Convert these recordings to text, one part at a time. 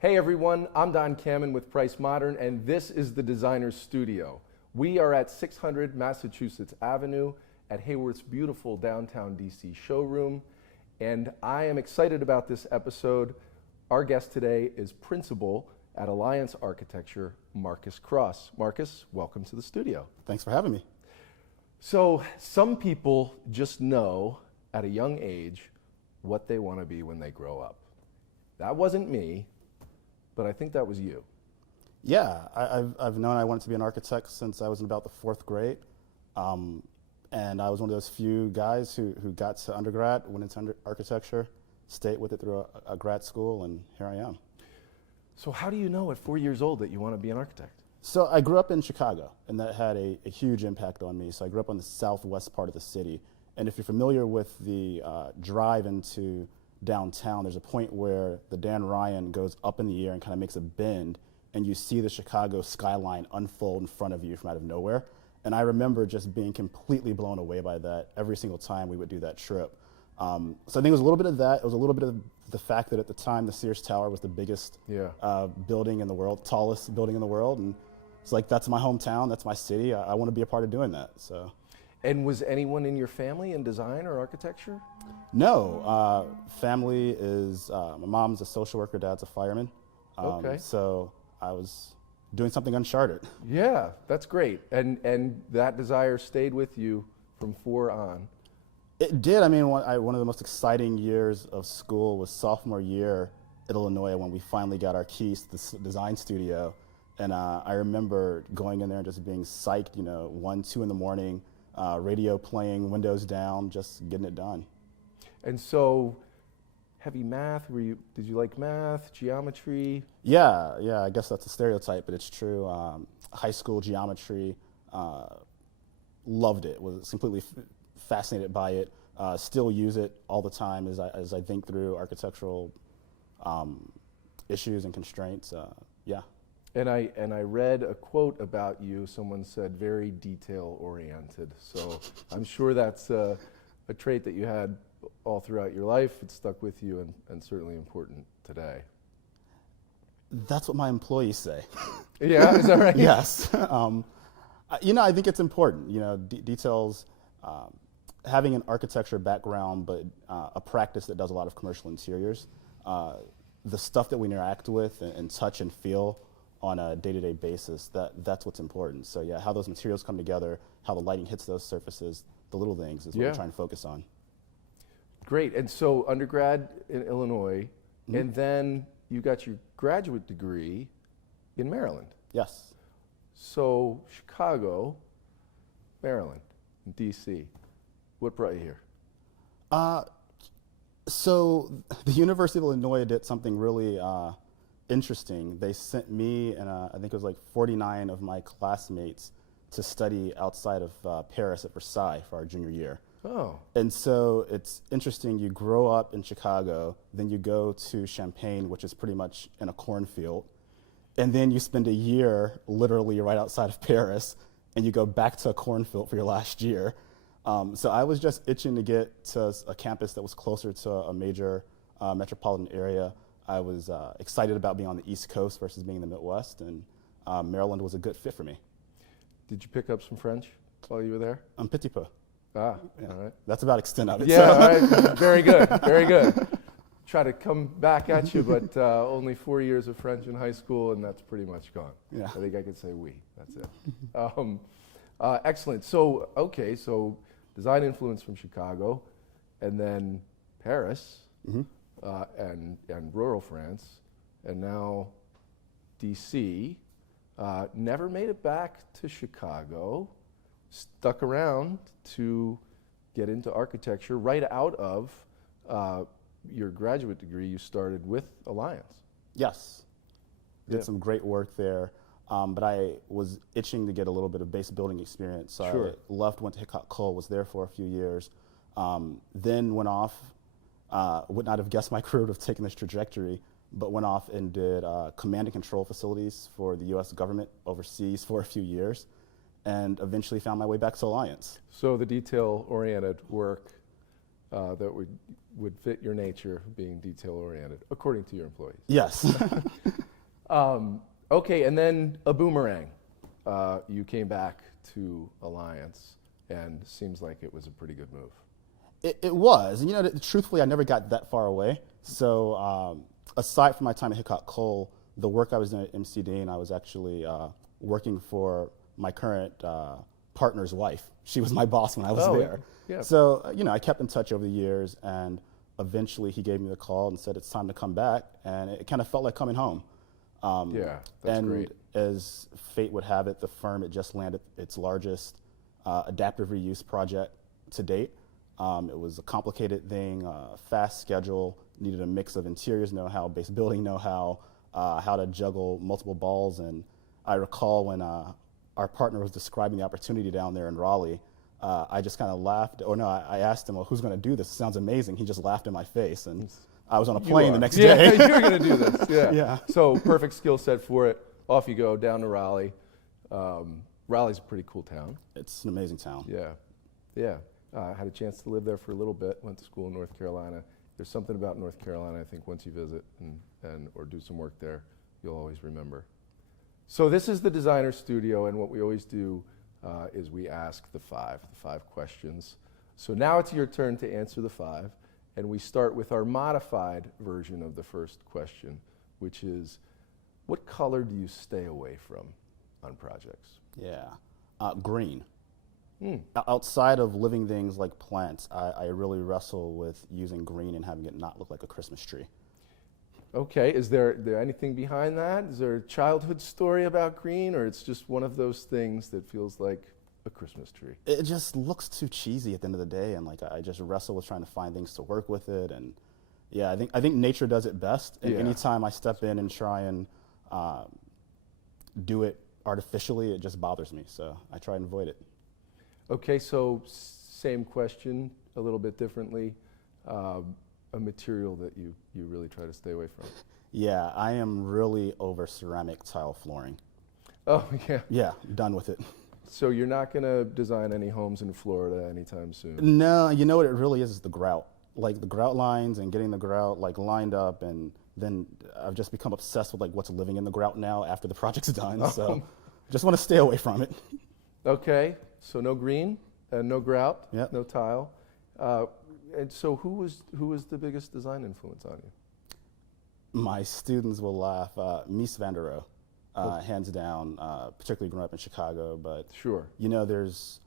Hey everyone, I'm Don Kamen with Price Modern, and this is the Designer's Studio. We are at 600 Massachusetts Avenue at Haworth's beautiful downtown DC showroom, and I am excited about this episode. Our guest today is Principal at Alliance Architecture, Marcus Cross. Marcus, welcome to the studio. Thanks for having me. So, some people just know at a young age what they want to be when they grow up. That wasn't me, but I think that was you. Yeah, I've known I wanted to be an architect since I was in about the 4th grade. And I was one of those few guys who got to undergrad, went into architecture, stayed with it through a grad school, and here I am. So how do you know at 4 years old that you want to be an architect? So I grew up in Chicago, and that had a huge impact on me. So I grew up on the southwest part of the city. And if you're familiar with the drive into downtown, there's a point where the Dan Ryan goes up in the air and kind of makes a bend, and you see the Chicago skyline unfold in front of you from out of nowhere. And I remember just being completely blown away by that every single time we would do that trip. So I think it was a little bit of that. It was a little bit of the fact that at the time the Sears Tower was the biggest building in the world, tallest building in the world. And it's like, that's my hometown, that's my city. I want to be a part of doing that. So. And was anyone in your family in design or architecture? No, family is, my mom's a social worker, dad's a fireman. Okay. So I was doing something uncharted. Yeah, that's great. And that desire stayed with you from 4 on. It did. I mean, one of the most exciting years of school was sophomore year at Illinois when we finally got our keys to the design studio. And I remember going in there and just being psyched, 1, 2 in the morning, radio playing, windows down, just getting it done. And so, heavy math, did you like math, geometry? Yeah, I guess that's a stereotype, but it's true. High school geometry, loved it, was completely fascinated by it, still use it all the time as I think through architectural issues and constraints, yeah. And I read a quote about you. Someone said very detail-oriented. So I'm sure that's a trait that you had all throughout your life. It stuck with you and certainly important today. That's what my employees say. Yeah, is that right? Yes. I think it's important. Details. Having an architecture background, but a practice that does a lot of commercial interiors. The stuff that we interact with and touch and feel on a day-to-day basis, that's what's important. So yeah, how those materials come together, how the lighting hits those surfaces, the little things is what we're trying to focus on. Great. And so undergrad in Illinois, and then you got your graduate degree in Maryland. Yes. So Chicago, Maryland, and DC. What brought you here? So the University of Illinois did something really interesting. They sent me and I think it was like 49 of my classmates to study outside of Paris at Versailles for our junior year. Oh. And so it's interesting, you grow up in Chicago, then you go to Champaign, which is pretty much in a cornfield, and then you spend a year literally right outside of Paris, and you go back to a cornfield for your last year. So I was just itching to get to a campus that was closer to a major metropolitan area. I was excited about being on the East Coast versus being in the Midwest, and Maryland was a good fit for me. Did you pick up some French while you were there? Un petit peu. Ah, Yeah. all right. That's about extent of it. Yeah, all right. Very good, very good. Try to come back at you, but only 4 years of French in high school, and that's pretty much gone. Yeah. I think I could say oui, that's it. Excellent. So, okay, so design influence from Chicago, and then Paris, and rural France, and now DC. Never made it back to Chicago, stuck around to get into architecture. Right out of your graduate degree, you started with Alliance. Yes. Did some great work there, but I was itching to get a little bit of base building experience, so Sure. I left, went to Hickok Cole, was there for a few years, then went off, would not have guessed my career would have taken this trajectory, but went off and did command and control facilities for the U.S. government overseas for a few years, and eventually found my way back to Alliance. So the detail-oriented work that would fit your nature, being detail-oriented, according to your employees. Yes. Okay, and then a boomerang. You came back to Alliance, and seems like it was a pretty good move. It was. And, truthfully, I never got that far away. So aside from my time at Hickok Cole, the work I was doing at MCD, and I was actually working for my current partner's wife. She was my boss when I was there. Yeah. So, I kept in touch over the years, and eventually he gave me the call and said it's time to come back, and it kind of felt like coming home. Yeah, that's and great. as fate would have it, the firm had just landed its largest adaptive reuse project to date. It was a complicated thing, fast schedule, needed a mix of interiors know-how, base building know-how, how to juggle multiple balls. And I recall when our partner was describing the opportunity down there in Raleigh, I just kind of laughed. Or no, I asked him, well, who's going to do this? It sounds amazing. He just laughed in my face. And I was on a plane the next day. Yeah, you're going to do this. Yeah. Yeah. So perfect skill set for it. Off you go, down to Raleigh. Raleigh's a pretty cool town. It's an amazing town. Yeah. Yeah. I had a chance to live there for a little bit, went to school in North Carolina. There's something about North Carolina, I think, once you visit and or do some work there, you'll always remember. So this is the designer studio, and what we always do is we ask the five questions. So now it's your turn to answer the five, and we start with our modified version of the first question, which is, what color do you stay away from on projects? Yeah. Green. Outside of living things like plants, I really wrestle with using green and having it not look like a Christmas tree. Okay, is there anything behind that? Is there a childhood story about green, or it's just one of those things that feels like a Christmas tree? It just looks too cheesy at the end of the day, and like I just wrestle with trying to find things to work with it. And yeah, I think nature does it best. And Yeah. anytime I step in and try and do it artificially, it just bothers me. So I try and avoid it. Okay, so same question, a little bit differently. A material that you really try to stay away from. Yeah, I am really over ceramic tile flooring. Oh, yeah. Yeah, done with it. So you're not going to design any homes in Florida anytime soon? No, you know what it really is the grout. Like the grout lines and getting the grout like lined up, and then I've just become obsessed with like what's living in the grout now after the project's done. So just want to stay away from it. Okay, so no green and no grout, Yep. no tile. And so who was the biggest design influence on you? My students will laugh. Mies van der Rohe, hands down, particularly growing up in Chicago. But Sure. there's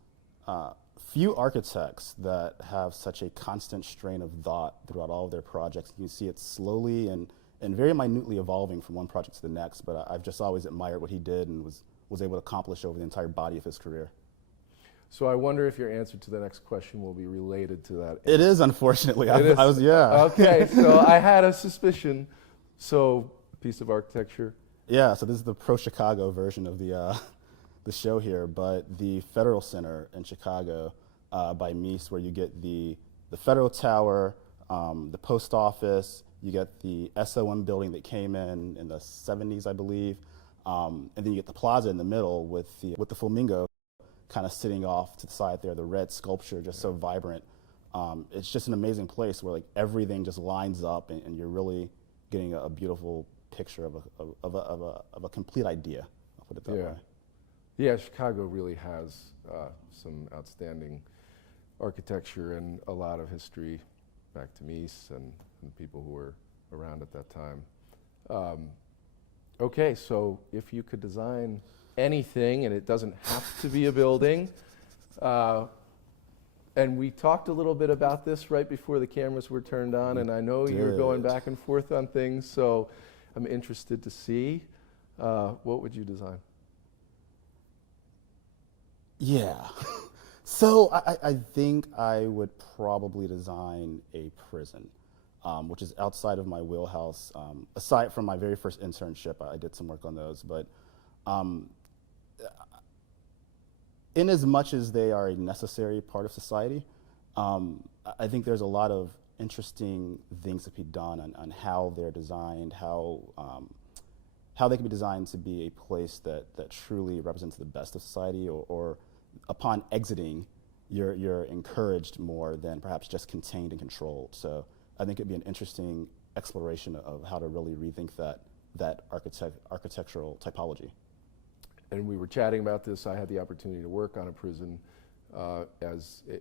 few architects that have such a constant strain of thought throughout all of their projects. You can see it slowly and very minutely evolving from one project to the next. But I've just always admired what he did and was able to accomplish over the entire body of his career. So I wonder if your answer to the next question will be related to that. It is, unfortunately. It is? I was, yeah. Okay, so I had a suspicion. So, piece of architecture. Yeah, so this is the pro-Chicago version of the show here, but the Federal Center in Chicago by Mies, where you get the Federal Tower, the post office, you get the SOM building that came in the 70s, I believe, and then you get the plaza in the middle with the flamingo kind of sitting off to the side there, the red sculpture, just so vibrant. It's just an amazing place where like everything just lines up, and you're really getting a beautiful picture of a complete idea. I'll put it that way. Yeah, Chicago really has some outstanding architecture and a lot of history back to Mies and people who were around at that time. Okay, so if you could design anything, and it doesn't have to be a building, and we talked a little bit about this right before the cameras were turned on, and I know you're going back and forth on things, so I'm interested to see. What would you design? Yeah. So I think I would probably design a prison, which is outside of my wheelhouse. Aside from my very first internship, I did some work on those, but in as much as they are a necessary part of society, I think there's a lot of interesting things that can be done on how they're designed, how they can be designed to be a place that truly represents the best of society, or upon exiting, you're encouraged more than perhaps just contained and controlled. So I think it'd be an interesting exploration of how to really rethink that architectural typology. And we were chatting about this. I had the opportunity to work on a prison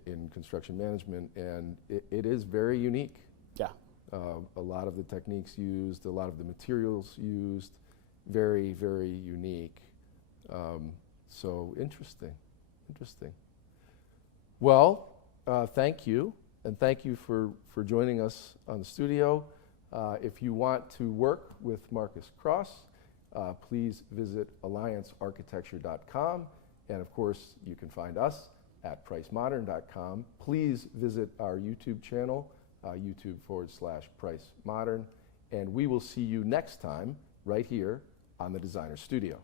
in construction management, and it is very unique. Yeah. A lot of the techniques used, a lot of the materials used, very, very unique. So interesting. Well, thank you, and thank you for joining us on the studio. If you want to work with Marcus Cross, please visit alliancearchitecture.com, and of course, you can find us at pricemodern.com. Please visit our YouTube channel, YouTube/Price Modern, and we will see you next time right here on the Designer Studio.